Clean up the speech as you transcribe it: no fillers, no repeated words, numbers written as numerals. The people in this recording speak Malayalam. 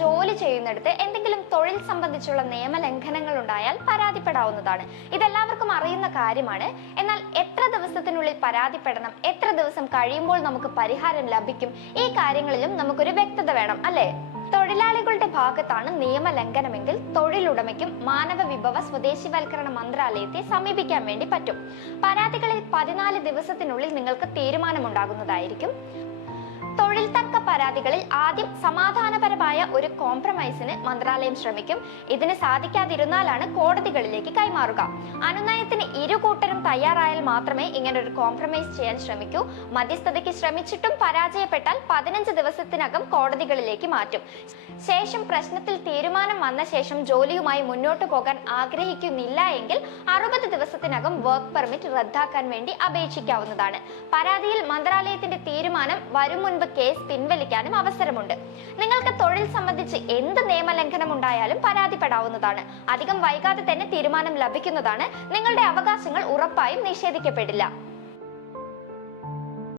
ജോലി ചെയ്യുന്നിടത്ത് എന്തെങ്കിലും തൊഴിൽ സംബന്ധിച്ചുള്ള നിയമലംഘനങ്ങൾ ഉണ്ടായാൽ പരാതിപ്പെടാവുന്നതാണ്. ഇതെല്ലാവർക്കും അറിയുന്ന കാര്യമാണ്. എന്നാൽ എത്ര ദിവസത്തിനുള്ളിൽ പരാതിപ്പെടണം, എത്ര ദിവസം കഴിയുമ്പോൾ നമുക്ക് പരിഹാരം ലഭിക്കും, ഈ കാര്യങ്ങളിലും നമുക്കൊരു വ്യക്തത വേണം, അല്ലേ? തൊഴിലാളികളുടെ ഭാഗത്താണ് നിയമലംഘനമെങ്കിൽ തൊഴിലുടമയ്ക്കും മാനവ വിഭവ സ്വദേശിവൽക്കരണ മന്ത്രാലയത്തെ സമീപിക്കാൻ വേണ്ടി പറ്റും. പരാതികളിൽ 14 ദിവസത്തിനുള്ളിൽ നിങ്ങൾക്ക് തീരുമാനമുണ്ടാകുന്നതായിരിക്കും. തൊഴിൽ തർക്ക പരാതികളിൽ ആദ്യം സമാധാനപരമായ ഒരു കോംപ്രമൈസിന് മന്ത്രാലയം ശ്രമിക്കും. ഇതിന് സാധിക്കാതിരുന്നാലാണ് കോടതികളിലേക്ക് കൈമാറുക. അനുനയത്തിന് ഇരുകൂട്ടരും തയ്യാറായാൽ മാത്രമേ ഇങ്ങനെ ഒരു കോംപ്രമൈസ് ചെയ്യാൻ ശ്രമിക്കൂ. മധ്യസ്ഥതയ്ക്ക് ശ്രമിച്ചിട്ടും പരാജയപ്പെട്ടാൽ 15 ദിവസത്തിനകം കോടതികളിലേക്ക് മാറ്റും. ശേഷം പ്രശ്നത്തിൽ തീരുമാനം വന്ന ശേഷം ജോലിയുമായി മുന്നോട്ട് പോകാൻ ആഗ്രഹിക്കുന്നില്ല എങ്കിൽ 60 ദിവസത്തിനകം വർക്ക് പെർമിറ്റ് റദ്ദാക്കാൻ വേണ്ടി അപേക്ഷിക്കാവുന്നതാണ്. പരാതിയിൽ മന്ത്രാലയത്തിന്റെ തീരുമാനം വരും മുൻപ് കേസ് പിൻവലിക്കാനും അവസരമുണ്ട്. നിങ്ങൾക്ക് തൊഴിൽ സംബന്ധിച്ച് എന്ത് നിയമലംഘനം ഉണ്ടായാലും പരാതിപ്പെടാവുന്നതാണ്. അധികം വൈകാതെ തന്നെ തീരുമാനം ലഭിക്കുന്നതാണ്. നിങ്ങളുടെ അവകാശങ്ങൾ ഉറപ്പായും നിഷേധിക്കപ്പെടില്ല.